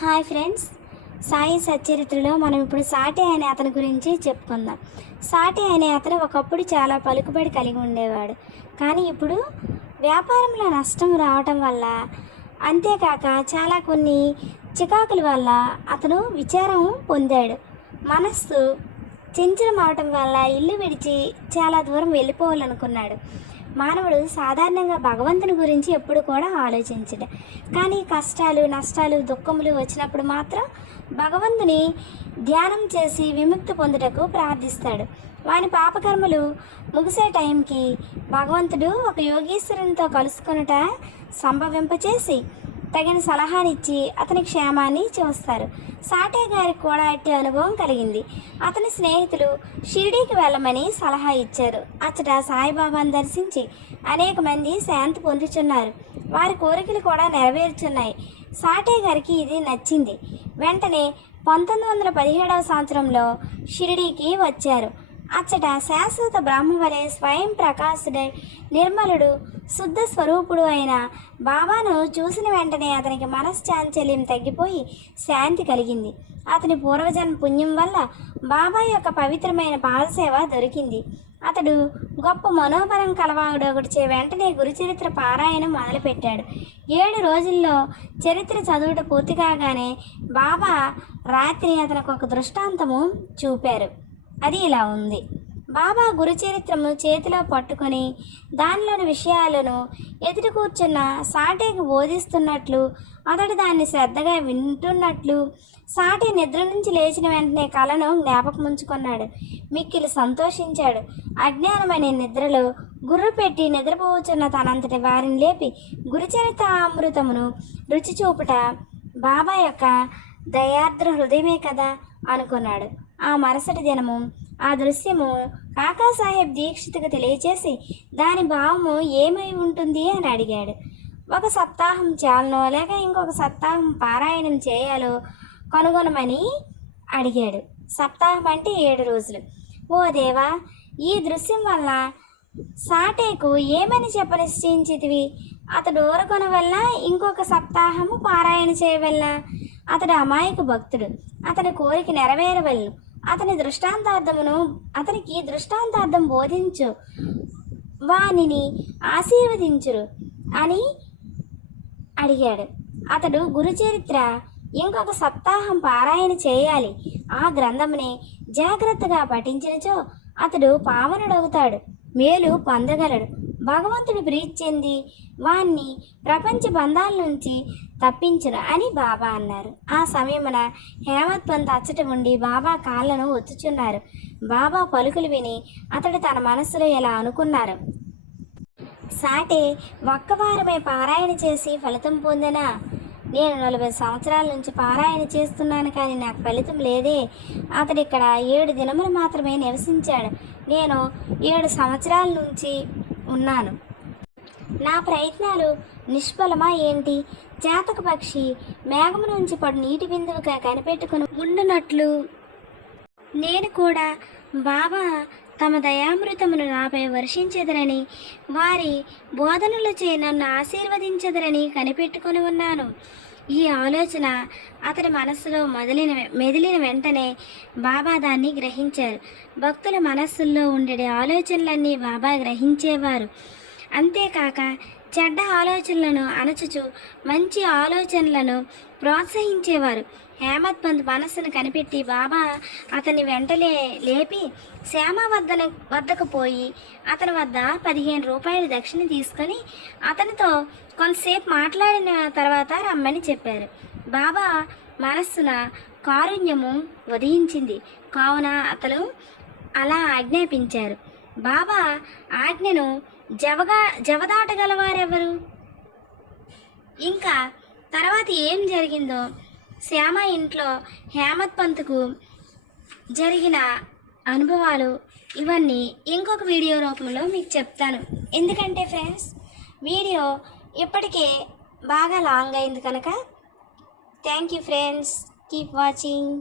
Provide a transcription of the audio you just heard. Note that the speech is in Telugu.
Hi friends. సాయి సచ్చరిత్రలో మనం ఇప్పుడు సాటి అనే అతని గురించి చెప్పుకుందాం. సాటి అనే అతను ఒకప్పుడు చాలా పలుకుబడి కలిగి ఉండేవాడు. కానీ ఇప్పుడు వ్యాపారంలో నష్టం రావటం వల్ల అంతేకాక చాలా కొన్ని చికాకుల వల్ల అతను విచారం పొందాడు. మనస్సు చెంచలం అవటం వల్ల ఇల్లు విడిచి చాలా దూరం వెళ్ళిపోవాలనుకున్నాడు. మానవుడు సాధారణంగా భగవంతుని గురించి ఎప్పుడు కూడా ఆలోచించడు. కానీ కష్టాలు నష్టాలు దుఃఖములు వచ్చినప్పుడు మాత్రం భగవంతుని ధ్యానం చేసి విముక్తి పొందుటకు ప్రార్థిస్తాడు. వాని పాపకర్మలు ముగిసే టైంకి భగవంతుడు ఒక యోగీశ్వరునితో కలుసుకొనుట సంభవింపచేసి తగిన సలహానిచ్చి అతని క్షేమాన్ని చూస్తారు. సాటే గారికి కూడా అట్టి అనుభవం కలిగింది. అతని స్నేహితులు షిరిడీకి వెళ్ళమని సలహా ఇచ్చారు. అచ్చట సాయిబాబాను దర్శించి అనేక మంది శాంతి పొందుచున్నారు. వారి కోరికలు కూడా నెరవేరుచున్నాయి. సాటే గారికి ఇది నచ్చింది. వెంటనే పంతొమ్మిది వందల పదిహేడవ సంవత్సరంలో షిరిడీకి వచ్చారు. అచ్చట శాశ్వత బ్రహ్మవలే స్వయం ప్రకాశుడై నిర్మలుడు శుద్ధ స్వరూపుడు అయిన బాబాను చూసిన వెంటనే అతనికి మనశ్చాంచల్యం తగ్గిపోయి శాంతి కలిగింది. అతని పూర్వజన్మ పుణ్యం వల్ల బాబా యొక్క పవిత్రమైన పాదసేవ దొరికింది. అతడు గొప్ప మనోబలం కలవాడొకటిచే వెంటనే గురుచరిత్ర పారాయణం మొదలుపెట్టాడు. ఏడు రోజుల్లో చరిత్ర చదువుట పూర్తి కాగానే బాబా రాత్రి అతనికి ఒక దృష్టాంతము చూపారు. అది ఇలా ఉంది. బాబా గురుచరిత్రము చేతిలో పట్టుకొని దానిలోని విషయాలను ఎదుటి కూర్చున్న సాటేకి బోధిస్తున్నట్లు అతడు దాన్ని శ్రద్ధగా వింటున్నట్లు సాటి నిద్ర నుంచి లేచిన వెంటనే కళను జ్ఞాపకముంచుకున్నాడు మిక్కిలి సంతోషించాడు. అజ్ఞానమైన నిద్రలో గుర్రు పెట్టి నిద్రపోవచ్చున్న తనంతటి వారిని లేపి గురుచరిత అమృతమును రుచి చూపుట బాబా యొక్క దయార్ద్ర హృదయమే కదా అనుకున్నాడు. ఆ మరుసటి దినము ఆ దృశ్యము కాకాసాహెబ్ దీక్షితుకు తెలియచేసి దాని భావము ఏమై ఉంటుంది? అని అడిగాడు. ఒక సప్తాహం చాలనో లేక ఇంకొక సప్తాహం పారాయణం చేయాలో కనుగొనమని అడిగాడు. సప్తాహం అంటే ఏడు రోజులు. ఓ దేవా ఈ దృశ్యం వల్ల సాటేకు ఏమని చెప్పనిశ్చయించితివి? అతడు ఊరకొన వల్ల ఇంకొక సప్తాహము పారాయణ చేయవల్ల అతడు అమాయక భక్తుడు. అతని కోరిక నెరవేరవల్లు అతని దృష్టాంతార్థమును అతనికి దృష్టాంతార్థం బోధించు. వానిని ఆశీర్వదించురు అని అడిగాడు. అతడు గురుచరిత్ర ఇంకొక సప్తాహం పారాయణ చేయాలి. ఆ గ్రంథంని జాగ్రత్తగా పఠించినచో అతడు పావనుడవుతాడు. మేలు పొందగలడు. భగవంతుడు ప్రీతి చెంది వాణ్ణి ప్రపంచ బంధాల నుంచి తప్పించును అని బాబా అన్నారు. ఆ సమయమున హేమత్ పంత్ అచ్చట ఉండి బాబా కాళ్ళను ఒత్తుచున్నారు బాబా పలుకులు విని అతడు తన మనస్సులో ఇలా అనుకున్నారు. సాటే ఒక్కవారమే పారాయణ చేసి ఫలితం పొందినా? నేను నలభై సంవత్సరాల నుంచి పారాయణ చేస్తున్నాను కానీ నాకు ఫలితం లేదే. అతడు ఇక్కడ ఏడు దినములు మాత్రమే నివసించాడు. నేను ఏడు సంవత్సరాల నుంచి ఉన్నాను. నా ప్రయత్నాలు నిష్ఫలమా ఏంటి? జాతక పక్షి మేఘము నుంచి పడు నీటి బిందువుగా కనిపెట్టుకుని ఉండునట్లు. నేను కూడా బాబా తమ దయామృతమును నాపై వర్షించెదరని వారి బోధనలచే నన్ను ఆశీర్వదించెదరని కనిపెట్టుకొని ఉన్నాను. ఈ ఆలోచన అతడి మనస్సులో మొదలిన మెదిలిన వెంటనే బాబా దాన్ని గ్రహించారు. భక్తుల మనస్సుల్లో ఉండే ఆలోచనలన్నీ బాబా గ్రహించేవారు. అంతేకాక చెడ్డ ఆలోచనలను అణచుచు మంచి ఆలోచనలను ప్రోత్సహించేవారు. హేమత్ పంత్ మనస్సును కనిపెట్టి బాబా అతని వెంటనే లేపి శ్యామ వద్ద వద్దకు పోయి అతని వద్ద పదిహేను రూపాయలు దక్షిణ తీసుకొని అతనితో కొంతసేపు మాట్లాడిన తర్వాత రమ్మని చెప్పారు. బాబా మనస్సున కారుణ్యము ఉదయించింది. కావున అతను అలా ఆజ్ఞాపించారు. బాబా ఆజ్ఞను జవగా జవదాటగలవారెవరు? ఇంకా తర్వాత ఏం జరిగిందో శ్యామ ఇంట్లో హేమత్ పంత్కు జరిగిన అనుభవాలు ఇవన్నీ ఇంకొక వీడియో రూపంలో మీకు చెప్తాను. ఎందుకంటే ఫ్రెండ్స్ వీడియో ఇప్పటికే బాగా లాంగ్ అయింది కనుక thank you friends keep watching